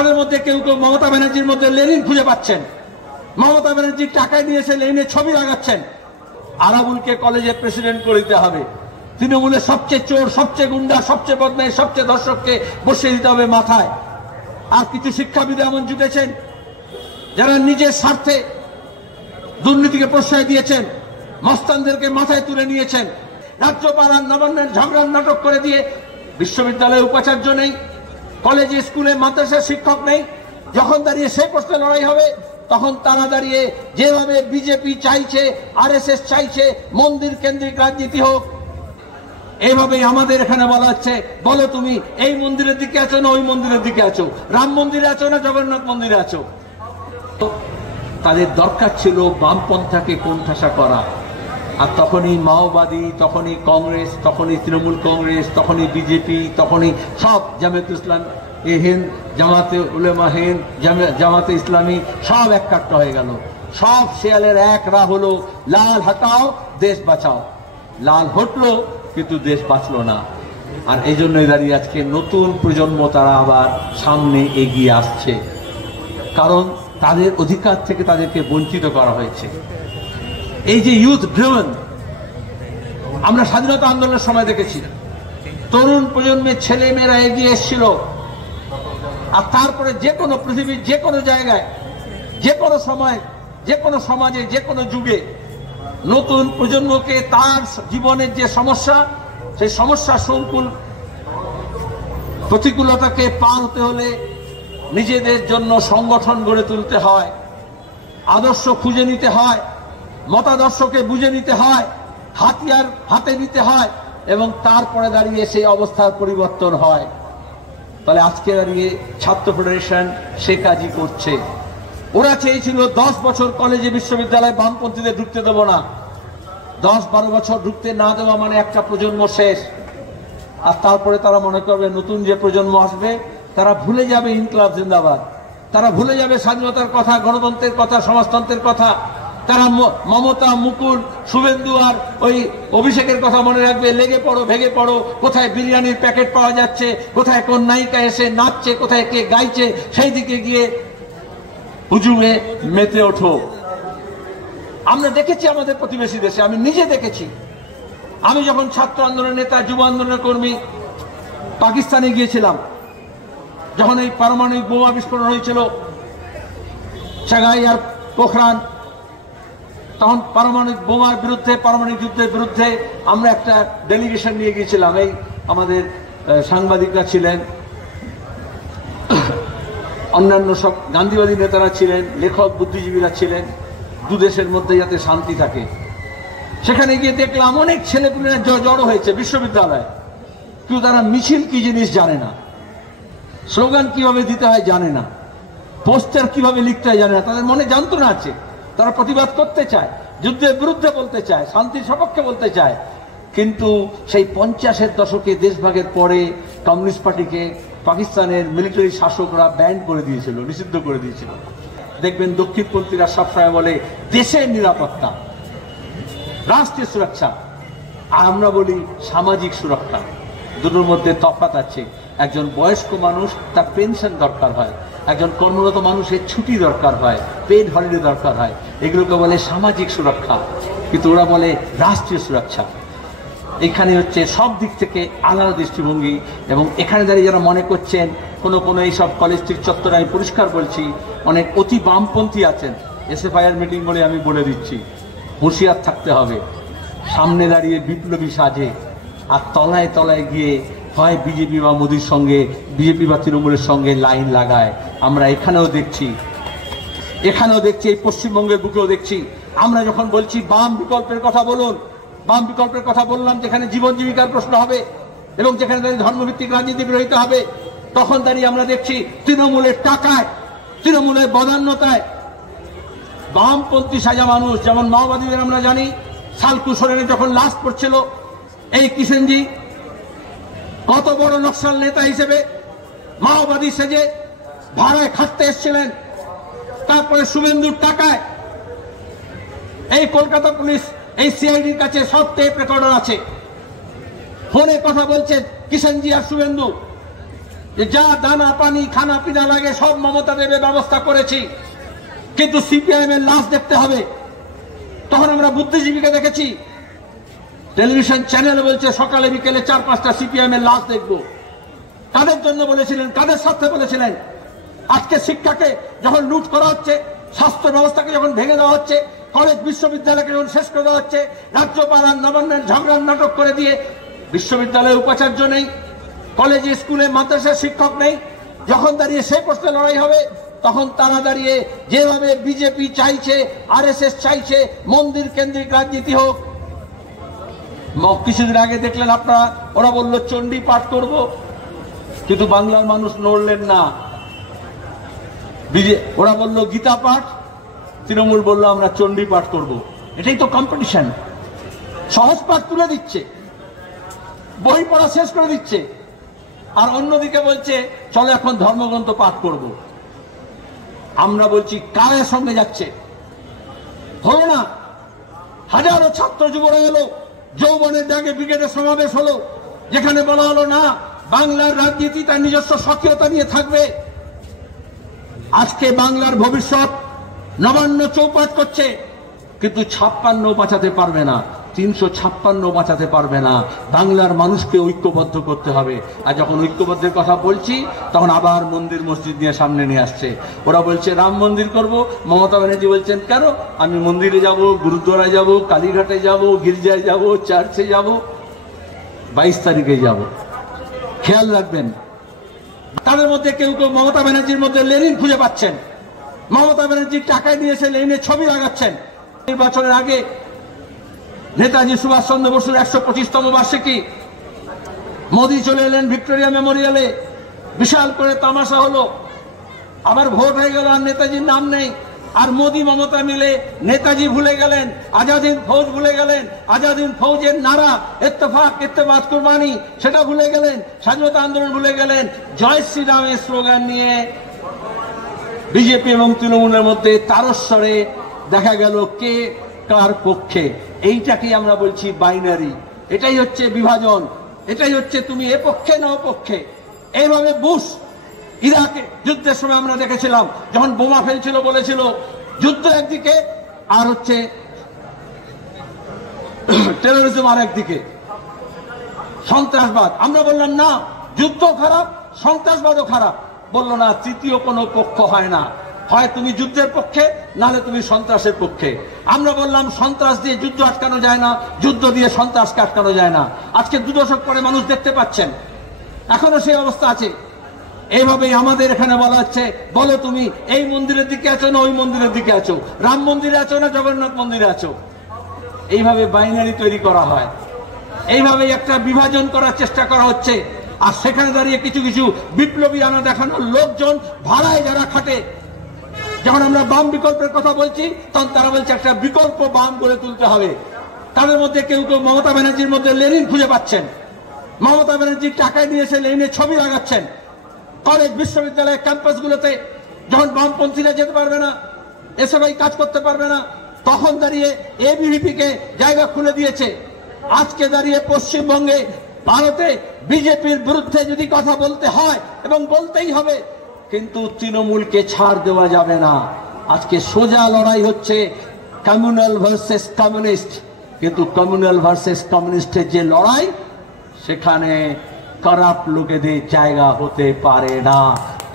তাদের মধ্যে কেউ কেউ মমতা ব্যানার্জির মধ্যে লেনিন খুঁজে পাচ্ছেন, মমতা ব্যানার্জি টাকায় নিয়েছে লেনিনের ছবি লাগাচ্ছেন। আরাবুলকে কলেজের প্রেসিডেন্ট করে দিতে হবে, তৃণমূলের সবচেয়ে চোর, সবচেয়ে গুন্ডা, সবচেয়ে বদমাইশ, সবচেয়ে দর্শককে বসিয়ে দিতে হবে মাথায়। আর কিছু শিক্ষাবিদ এমন জুটেছেন যারা নিজের স্বার্থে দুর্নীতিকে প্রশ্রয় দিয়েছেন, মস্তানদেরকে মাথায় তুলে নিয়েছেন। রাজ্যপাল আর নবান্নের ঝগড়ার নাটক করে দিয়ে বিশ্ববিদ্যালয়ে উপাচার্য নেই, কলেজে স্কুলে মাদ্রাসার শিক্ষক নেই। যখন দাঁড়িয়ে সেই প্রশ্নে লড়াই হবে, তখন তারা দাঁড়িয়ে যেভাবে বিজেপি চাইছে, আরএসএস চাইছে মন্দির কেন্দ্রিক রাজনীতি হোক, এইভাবেই আমাদের এখানে বলা হচ্ছে, বলো তুমি এই মন্দিরের দিকে আছো না ওই মন্দিরের দিকে আছো, রাম মন্দিরে আছো না জগন্নাথ মন্দিরে আছো। তাদের দরকার ছিল বামপন্থাকে কোণঠাসা করা। আর তখনই মাওবাদী, তখনই কংগ্রেস, তখনই তৃণমূল কংগ্রেস, তখনই বিজেপি, তখনই সব জামায়াতে ইসলাম হিন্দ, জামাতে উলেমা হিন্দ, জামাতে ইসলামী সব এক কাট্টা হয়ে গেল। সব শেয়ালের এক রা হলো, লাল হটাও দেশ বাঁচাও। লাল হটলো কিন্তু দেশ বাঁচলো না। আর এই জন্যই দাঁড়িয়ে আজকে নতুন প্রজন্ম তারা আবার সামনে এগিয়ে আসছে, কারণ তাদের অধিকার থেকে তাদেরকে বঞ্চিত করা হয়েছে। এই যে ইউথ ড্রিভেন, আমরা স্বাধীনতা আন্দোলনের সময় দেখেছি তরুণ প্রজন্মের ছেলে মেয়েরা এগিয়ে এসেছিল। আর তারপরে যে কোনো পৃথিবীর যে কোনো জায়গায়, যে কোনো সময়, যে কোনো সমাজে, যে কোনো যুগে নতুন প্রজন্মকে তার জীবনের যে সমস্যা, সেই সমস্যা সংকুল প্রতিকূলতাকে পার হতে হলে নিজেদের জন্য সংগঠন গড়ে তুলতে হয়, আদর্শ খুঁজে নিতে হয়, মতাদর্শকে বুঝে নিতে হয়, হাতিয়ার হাতে নিতে হয়, এবং তারপরে দাঁড়িয়ে সেই অবস্থার পরিবর্তন হয়। তাহলে আজকে দাঁড়িয়ে ছাত্র ফেডারেশন সে কাজই করছে। ওরা চেয়েছিল 10 বছর কলেজে বিশ্ববিদ্যালয়ে বামপন্থীদের ঢুকতে দেব না, 10-12 বছর ঢুকতে না দেওয়া মানে একটা প্রজন্ম শেষ। আর তারপরে তারা মনে করবে নতুন যে প্রজন্ম আসবে তারা ভুলে যাবে ইনকলাব জিন্দাবাদ, তারা ভুলে যাবে স্বাধীনতার কথা, গণতন্ত্রের কথা, সমাজতন্ত্রের কথা। তারা মমতা, মুকুল, শুভেন্দু আর ওই অভিষেকের কথা মনে রাখবে, লেগে পড়ো, ভেঙে পড়ো, কোথায় বিরিয়ানির প্যাকেট পাওয়া যাচ্ছে, কোথায় কোন নায়িকা এসে নাচছে, কোথায় কে গাইছে, সেই দিকে গিয়ে হুজুমে মেতে ওঠো। আমরা দেখেছি আমাদের প্রতিবেশী দেশে, আমি নিজে দেখেছি। আমি যখন ছাত্র আন্দোলনের নেতা, যুব আন্দোলনের কর্মী পাকিস্তানে গিয়েছিলাম, যখন এই পারমাণবিক বোমা বিস্ফোরণ হয়েছিল সাগাই আর পোখরান, তখন পারমাণবিক বোমার বিরুদ্ধে, পারমাণবিক যুদ্ধের বিরুদ্ধে আমরা একটা ডেলিগেশন নিয়ে গিয়েছিলাম। এই আমাদের সাংবাদিকরা ছিলেন, অন্যান্য সব গান্ধীবাদী নেতারা ছিলেন, লেখক বুদ্ধিজীবীরা ছিলেন, দু দেশের মধ্যে যাতে শান্তি থাকে। সেখানে গিয়ে দেখলাম অনেক ছেলেপুলেরা জড়ো হয়েছে বিশ্ববিদ্যালয়ে, কিন্তু তারা মিছিল কি জিনিস জানে না, স্লোগান কিভাবে দিতে হয় জানে না, পোস্টার কিভাবে লিখতে হয় জানে না। তাদের মনে যন্ত্রণা আছে, তারা প্রতিবাদ করতে চায়, যুদ্ধের বিরুদ্ধে বলতে চায়, শান্তির সপক্ষে বলতে চায়। কিন্তু সেই 50-এর দশকে দেশভাগের পরে কমিউনিস্ট পার্টিকে পাকিস্তানের মিলিটারি শাসকরা ব্যান করে দিয়েছিল, নিষিদ্ধ করে দিয়েছিল। দেখবেন দক্ষিণপন্থীরা সবসময় বলে দেশের নিরাপত্তা, রাষ্ট্রীয় সুরক্ষা, আর আমরা বলি সামাজিক সুরক্ষা। দুটোর মধ্যে তফাৎ আছে। একজন বয়স্ক মানুষ, তার পেনশন দরকার হয়, একজন কর্মরত মানুষের ছুটি দরকার হয়, পেড হলিডে দরকার হয়, এগুলোকে বলে সামাজিক সুরক্ষা, কিন্তু ওরা বলে রাষ্ট্রীয় সুরক্ষা। এখানে হচ্ছে সব দিক থেকে আলাদা দৃষ্টিভঙ্গি। এবং এখানে দাঁড়িয়ে যারা মনে করছেন কোনো এইসব কলেজটির চত্বরে, আমি পরিষ্কার বলছি, অনেক অতি বামপন্থী আছেন। এসএফআইআর মিটিং বলে আমি বলে দিচ্ছি, হুঁশিয়ার থাকতে হবে। সামনে দাঁড়িয়ে বিপ্লবী সাজে আর তলায় তলায় গিয়ে হয় বিজেপি বা মোদির সঙ্গে, বিজেপি বা তৃণমূলের সঙ্গে লাইন লাগায়। আমরা এখানেও দেখছি, এই পশ্চিমবঙ্গের বুকেও দেখছি। আমরা যখন বলছি বাম বিকল্পের কথা বলুন, বাম বিকল্পের কথা বললাম যেখানে জীবন জীবিকার প্রশ্ন হবে এবং যেখানে দাঁড়িয়ে ধর্মভিত্তিক রাজনীতি বিরোধিতা হবে, তখন দাঁড়িয়ে আমরা দেখছি তৃণমূলের টাকায়, তৃণমূলের বদান্যতায় বামপন্থী সাজা মানুষ, যেমন মাওবাদীদের আমরা জানি, সালকু সোরেনে যখন লাশ পড়ছিল, এই কিষেনজি কত বড় নকশাল নেতা হিসেবে মাওবাদী সেজে ভাড়ায় খাটতে এসেছিলেন। তারপরে শুভেন্দুর টাকায় এই কলকাতা পুলিশ, এই সিআইডির কাছে সব টেপ রেকর্ডার আছে, ফোনে কথা বলছে কিষেনজি আর শুভেন্দু যে যা দানা পানি খানা পিনা লাগে সব মমতা দেবে ব্যবস্থা করেছি, কিন্তু সিপিআইএম এর লাশ দেখতে হবে। তখন আমরা বুদ্ধিজীবীকে দেখেছি টেলিভিশন চ্যানেলে বলছে সকালে বিকেলে 4-5টা সিপিআইএম এর লাশ দেখবো। কাদের জন্য বলেছিলেন, কাদের স্বার্থে বলেছিলেন? আজকে শিক্ষাকে যখন লুট করা হচ্ছে, স্বাস্থ্য ব্যবস্থাকে যখন ভেঙে দেওয়া হচ্ছে, কলেজ বিশ্ববিদ্যালয়কে যখন শেষ করে দেওয়া হচ্ছে, রাজ্যপাল আর নবান্নের ঝগড়ার নাটক করে দিয়ে বিশ্ববিদ্যালয়ে উপাচার্য নেই, কলেজে স্কুলে মাদ্রাসার শিক্ষক নেই, যখন দাঁড়িয়ে সেই প্রশ্নে লড়াই হবে তখন তারা দাঁড়িয়ে যেভাবে বিজেপি চাইছে, আরএসএস চাইছে মন্দির কেন্দ্রিক রাজনীতি হোক। কিছুদিন আগে দেখলেন আপনারা, ওরা বলল চণ্ডী পাঠ করব, কিন্তু বাংলার মানুষ নড়লেন না। ওরা বলল গীতা পাঠ, তৃণমূল বলল আমরা চণ্ডী পাঠ করব। এটাই তো কম্পিটিশন। সহজ পাঠ তুলে দিচ্ছে, বই পড়া শেষ করে দিচ্ছে, আর অন্যদিকে বলছে চলো এখন ধর্মগ্রন্থ পাঠ করব। আমরা বলছি কার সঙ্গে যাচ্ছে? হলো না। হাজারো ছাত্র যুবরা এলো, যৌবনের ডাকে ব্রিগেডের সমাবেশ হলো, যেখানে বলা হলো না বাংলার রাজনীতি তার নিজস্ব সক্রিয়তা নিয়ে থাকবে। আজকে বাংলার ভবিষ্যৎ নবান্ন চৌপাট করছে, কিন্তু 56 বাঁচাতে পারবে না, 356 বাঁচাতে পারবে না। বাংলার মানুষকে ঐক্যবদ্ধ করতে হবে। আর যখন ঐক্যবদ্ধের কথা বলছি তখন আবার মন্দির মসজিদ নিয়ে সামনে নিয়ে আসছে। ওরা বলছে রাম মন্দির করব, মমতা ব্যানার্জি বলছেন কেন? আমি মন্দিরে যাব, গুরুদ্বারায় যাব, কালীঘাটে যাব, গির্জায় যাব, চার্চে যাব, 22 তারিখে যাব। খেয়াল রাখবেন, তাদের মধ্যে কেউ কেউ মমতা ব্যানার্জির মধ্যে লেনিন খুঁজে পাচ্ছেন। মমতা ব্যানার্জির টাকায় নিয়ে এসে লেনিনের ছবি লাগাচ্ছেন। নির্বাচনের আগে নেতাজি সুভাষ চন্দ্র বসুর 125তম বার্ষিকী, মোদী চলে এলেন ভিক্টোরিয়া মেমোরিয়ালে, বিশাল করে তামাশা হলো। আবার ভোট হয়ে গেল, আর নেতাজির নাম নেই। আর মোদী মমতা মিলে নেতাজি ভুলে গেলেন, আজাদ হিন্দ ফৌজ ভুলে গেলেন, আজাদ হিন্দ ফৌজের নারা ইত্তেফাক ইত্তেফাক কুরবানি সেটা ভুলে গেলেন, স্বাধীনতা আন্দোলন ভুলে গেলেন। জয় শ্রীরামের স্লোগান নিয়ে বিজেপি এবং তৃণমূলের মধ্যে তারস্বরে দেখা গেল কে কার পক্ষে। এইটাকেই আমরা বলছি বাইনারি। এটাই হচ্ছে বিভাজন, এটাই হচ্ছে তুমি এ পক্ষে না ও পক্ষে। এইভাবে বুশ ইরাকে যুদ্ধের সময় আমরা দেখেছিলাম, যখন বোমা ফেলছিল বলেছিল যুদ্ধ একদিকে আর হচ্ছে টেরোরিজম আর একদিকে, সন্ত্রাসবাদ। আমরা বললাম না, যুদ্ধ খারাপ, সন্ত্রাসবাদও খারাপ। বললো না, তৃতীয় কোনো পক্ষ হয় না, হয় তুমি যুদ্ধের পক্ষে নাহলে তুমি সন্ত্রাসের পক্ষে। আমরা বললাম সন্ত্রাস দিয়ে যুদ্ধ আটকানো যায় না, যুদ্ধ দিয়ে সন্ত্রাসকে আটকানো যায় না। আজকে 2 দশক পরে মানুষ দেখতে পাচ্ছেন এখনো সেই অবস্থা আছে। এইভাবেই আমাদের এখানে বলা হচ্ছে, বলো তুমি এই মন্দিরের দিকে আছো না ওই মন্দিরের দিকে আছো, রাম মন্দিরে আছো না জগন্নাথ মন্দিরে আছো। এইভাবে বাইনারি তৈরি করা হয়, এইভাবে একটা বিভাজন করার চেষ্টা করা হচ্ছে। আর সেখানে দাঁড়িয়ে কিছু কিছু বিপ্লবী আনা দেখানোর লোকজন ভাড়ায় যারা খাটে, যখন আমরা বাম বিকল্পের কথা বলছি তখন তারা বলছে একটা বিকল্প বাম গড়ে তুলতে হবে। তাদের মধ্যে কেউ কেউ মমতা ব্যানার্জির মধ্যে লেনিন খুঁজে পাচ্ছেন। মমতা ব্যানার্জির টাকায় নিয়ে এসে লেনিনের ছবি লাগাচ্ছেন। কলেজ বিশ্ববিদ্যালয়ের ক্যাম্পাসগুলোতে যখন বামপন্থীরা যেতে পারবে না, এসএফআই কাজ করতে পারবে না, তখন দাঁড়িয়ে এবিভিপি কে জায়গা খুলে দিয়েছে। আজকে দাঁড়িয়ে পশ্চিমবঙ্গে ভারতে বিজেপির বিরুদ্ধে যদি কথা বলতে হয়, এবং বলতেই হবে, কিন্তু তৃণমূলকে ছাড় দেওয়া যাবে না। আজকে সোজা লড়াই হচ্ছে কমিউনাল ভার্সেস কমিউনিস্ট, কিন্তু কমিউনাল ভার্সেস কমিউনিস্টের যে লড়াই, সেখানে কারাপ্ট লোকেদের জায়গা হতে পারে না।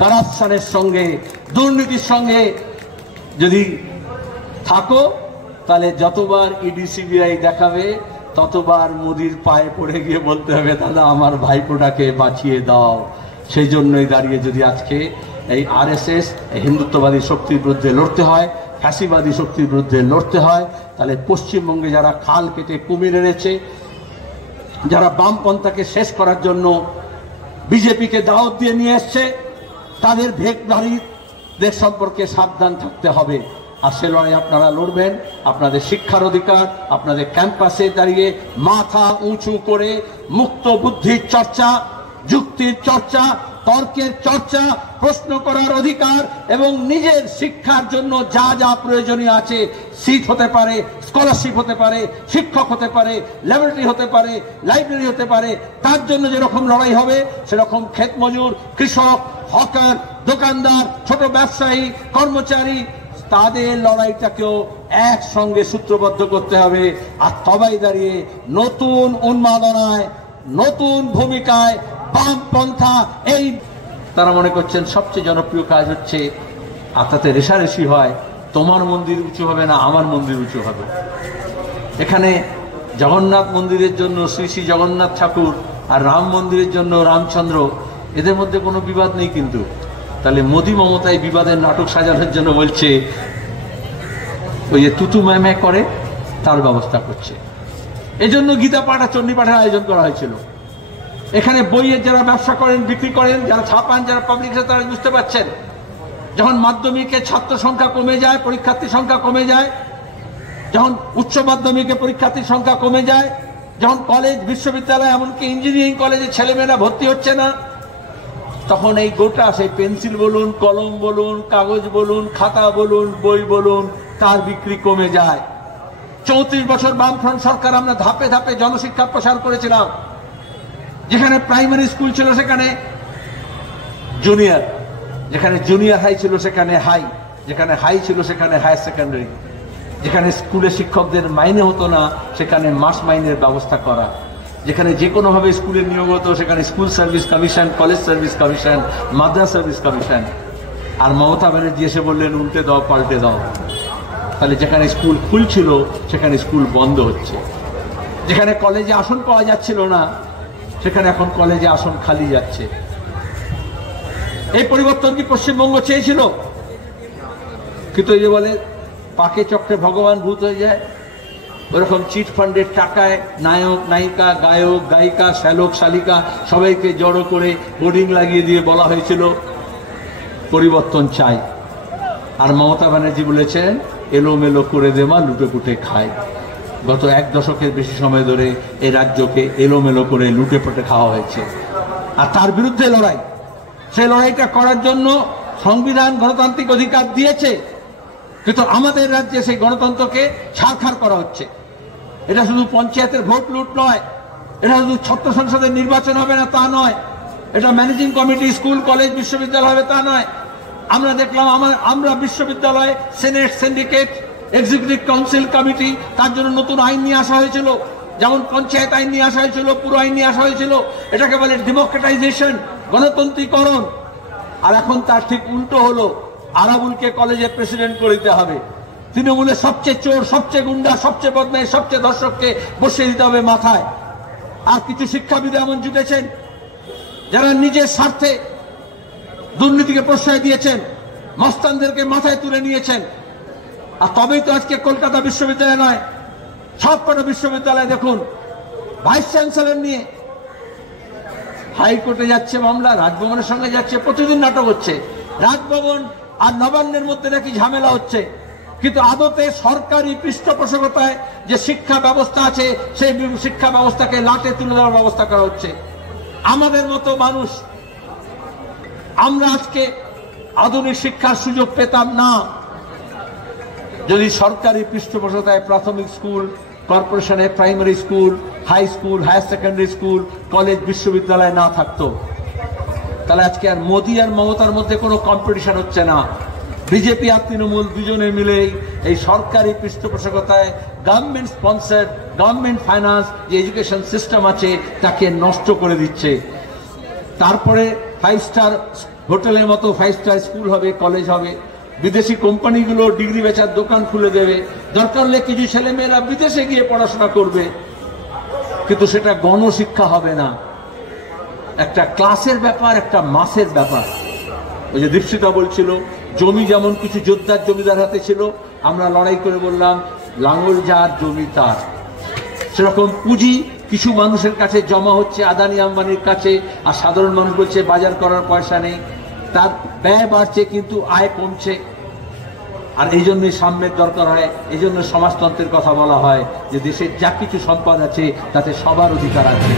কারাপশনের সঙ্গে, দুর্নীতির সঙ্গে যদি থাকো, তাহলে যতবার ইডি সিবিআই দেখাবে ততবার মোদির পায়ে পড়ে গিয়ে বলতে হবে দাদা আমার ভাইপোটাকে বাঁচিয়ে দাও। সেই জন্যই দাঁড়িয়ে যদি আজকে এই আরএসএস হিন্দুত্ববাদী শক্তির বিরুদ্ধে লড়তে হয়, ফ্যাসিবাদী শক্তির বিরুদ্ধে লড়তে হয়, তাহলে পশ্চিমবঙ্গে যারা খাল কেটে কুমির এনেছে, যারা বামপন্থাকে শেষ করার জন্য বিজেপিকে দাওয়াত দিয়ে নিয়ে এসছে, তাদের ভেকধারীদের সম্পর্কে সাবধান থাকতে হবে। আর সে লড়াই আপনারা লড়বেন। আপনাদের শিক্ষার অধিকার, আপনাদের ক্যাম্পাসে দাঁড়িয়ে মাথা উঁচু করে মুক্ত বুদ্ধির চর্চা, যুক্তির চর্চা, তর্কের চর্চা, প্রশ্ন করার অধিকার এবং নিজের শিক্ষার জন্য যা যা প্রয়োজনীয় আছে, সিট হতে পারে, স্কলারশিপ হতে পারে, শিক্ষক হতে পারে, ল্যাবরেটরি হতে পারে, লাইব্রেরি হতে পারে, তার জন্য যেরকম লড়াই হবে সেরকম ক্ষেত মজুর, কৃষক, হকার, দোকানদার, ছোট ব্যবসায়ী, কর্মচারী, তাদের লড়াইটাকেও একসঙ্গে সূত্রবদ্ধ করতে হবে। আর তবাই দাঁড়িয়ে নতুন উন্মাদনায়, নতুন ভূমিকায় বামপন্থা, এই তারা মনে করছেন সবচেয়ে জনপ্রিয় কাজ হচ্ছে, আর তাতে রেশারেশি হয়, তোমার মন্দির উঁচু হবে না আমার মন্দির উঁচু হবে। এখানে জগন্নাথ মন্দিরের জন্য শ্রী শ্রী জগন্নাথ ঠাকুর আর রাম মন্দিরের জন্য রামচন্দ্র, এদের মধ্যে কোনো বিবাদ নেই। কিন্তু তাহলে মোদি মমতায় বিবাদের নাটক সাজানোর জন্য বলছে ওই যে তুতু ম্যামে করে তার ব্যবস্থা করছে। এজন্য গীতা পাঠ আর চণ্ডী পাঠের আয়োজন করা হয়েছিল। এখানে বইয়ের যারা ব্যবসা করেন, বিক্রি করেন, যারা ছাপান, যারা পাবলিকেশন, তারা বুঝতে পারছেন যখন মাধ্যমিকে ছাত্র সংখ্যা কমে যায়, পরীক্ষার্থীর সংখ্যা কমে যায়, যখন উচ্চ মাধ্যমিকে পরীক্ষার্থীর সংখ্যা কমে যায়, যখন কলেজ, বিশ্ববিদ্যালয়, এমনকি ইঞ্জিনিয়ারিং কলেজে ছেলেমেয়েরা ভর্তি হচ্ছে না, তখন এই গোটা সেই পেন্সিল বলুন, কলম বলুন, কাগজ বলুন, খাতা বলুন, বই বলুন, তার বিক্রি কমে যায়। 34 বছর বামফ্রন্ট সরকার আমরা ধাপে ধাপে জনশিক্ষা প্রসার করেছিলাম। যেখানে প্রাইমারি স্কুল ছিল সেখানে জুনিয়র, যেখানে জুনিয়র হাই ছিল সেখানে হাই, যেখানে হাই ছিল সেখানে হায়ার সেকেন্ডারি, যেখানে স্কুলে শিক্ষকদের মাইনে হতো না সেখানে মাস মাইনের ব্যবস্থা করা, যেখানে যে কোনোভাবে স্কুলে নিয়োগ হতো সেখানে school service commission, college service commission, মাদ্রাসা সার্ভিস কমিশন। আর মমতা ব্যানার্জি এসে বললেন উল্টে দাও, পাল্টে দাও। তাহলে যেখানে স্কুল খুলছিল সেখানে স্কুল বন্ধ হচ্ছে, যেখানে কলেজে আসন পাওয়া যাচ্ছিল না সেখানে এখন কলেজে আসন খালি যাচ্ছে। এই পরিবর্তন কি পশ্চিমবঙ্গ চেয়েছিল? কিন্তু এই যে বলে পাকে চক্রে ভগবান ভূত হয়ে যায়, ওরকম চিট ফান্ডের টাকায় নায়ক, নায়িকা, গায়ক, গায়িকা, শ্যালক, শালিকা সবাইকে জড়ো করে বোর্ডিং লাগিয়ে দিয়ে বলা হয়েছিল পরিবর্তন চাই। আর মমতা ব্যানার্জি বলেছেন এলোমেলো করে দেওয়া, লুটে পুটে খায়। গত 1 দশকের বেশি সময় ধরে এই রাজ্যকে এলোমেলো করে লুটে পুটে খাওয়া হয়েছে। আর তার বিরুদ্ধে লড়াই, সেই লড়াইটা করার জন্য সংবিধান গণতান্ত্রিক অধিকার দিয়েছে, কিন্তু আমাদের রাজ্যে সেই গণতন্ত্রকে ছারখার করা হচ্ছে। এটা শুধু পঞ্চায়েতের ভোট লুট নয়, এটা শুধু ছাত্র সংসদের নির্বাচন হবে না তা নয়, এটা ম্যানেজিং কমিটি, স্কুল, কলেজ, বিশ্ববিদ্যালয় হবে তা নয়। আমরা দেখলাম আমরা বিশ্ববিদ্যালয়, senate, syndicate, executive council committee, তার জন্য নতুন আইন নিয়ে আসা হয়েছিল। যেমন পঞ্চায়েত আইন নিয়ে আসা হয়েছিল, পুরো আইন নিয়ে আসা হয়েছিল, এটাকে বলে ডেমোক্রেটাইজেশন, গণতন্ত্রীকরণ। আর এখন তার ঠিক উল্টো হলো, আরাবুলকে কলেজের প্রেসিডেন্ট করে দিতে হবে। তৃণমূলের সবচেয়ে চোর, সবচেয়ে গুন্ডা, সবচেয়ে বদমাইশ, সবচেয়ে দর্শককে বসিয়ে দিতে হবে মাথায়। আর কিছু শিক্ষাবিদ এমন জুটেছেন যারা নিজের স্বার্থে দুর্নীতিকে প্রশ্রয় দিয়েছেন, মস্তানদেরকে মাথায় তুলে নিয়েছেন। আর তবেই তো আজকে কলকাতা বিশ্ববিদ্যালয় নয়, সবকটা বিশ্ববিদ্যালয় দেখুন ভাইস চ্যান্সেলর নিয়ে হাইকোর্টে যাচ্ছে মামলা, রাজভবনের সঙ্গে যাচ্ছে, প্রতিদিন নাটক হচ্ছে। রাজভবন আর নবান্নের মধ্যে নাকি ঝামেলা হচ্ছে, কিন্তু আদতে সরকারি পৃষ্ঠপোষকতায় যে শিক্ষা ব্যবস্থা আছে সেই শিক্ষা ব্যবস্থাকে লাটে তুলে দেওয়ার ব্যবস্থা করা হচ্ছে। আমাদের মতো মানুষ, আমরা আজকে আধুনিক শিক্ষার সুযোগ পেতাম না যদি সরকারি পৃষ্ঠপোষকতায় প্রাথমিক স্কুল, কর্পোরেশনে primary school, high school, higher secondary school, college, বিশ্ববিদ্যালয় না থাকতো। তাহলে আজকে আর মোদি আর মমতার মধ্যে কোনো কম্পিটিশন হচ্ছে না। বিজেপি আর তৃণমূল দুজনে মিলে এই সরকারি পৃষ্ঠপোষকতায় গভর্নমেন্ট স্পন্সার, গভর্নমেন্ট ফাইন্যান্স যে এডুকেশন সিস্টেম আছে তাকে নষ্ট করে দিচ্ছে। তারপরে 5 স্টার হোটেলের মতো 5 স্টার স্কুল হবে, কলেজ হবে, বিদেশি কোম্পানিগুলো ডিগ্রি বেচার দোকান খুলে দেবে, দরকার হলে কিছু ছেলেমেয়েরা বিদেশে গিয়ে পড়াশোনা করবে, কিন্তু সেটা গণশিক্ষা হবে না। একটা ক্লাসের ব্যাপার, একটা মাসের ব্যাপার। ওই যে দীপশিতা বলছিল জমি যেমন কিছু যোদ্ধার জমিদার হাতে ছিল, আমরা লড়াই করে বললাম লাঙল যার জমি তার। সেরকম পুঁজি কিছু মানুষের কাছে জমা হচ্ছে, আদানি আম্বানির কাছে, আর সাধারণ মানুষ বলছে বাজার করার পয়সা নেই। তার ব্যয় বাড়ছে কিন্তু আয় কমছে। আর এই জন্যই সাম্যের দরকার হয়, এই জন্য সমাজতন্ত্রের কথা বলা হয় যে দেশের যা কিছু সম্পদ আছে তাতে সবার অধিকার আছে।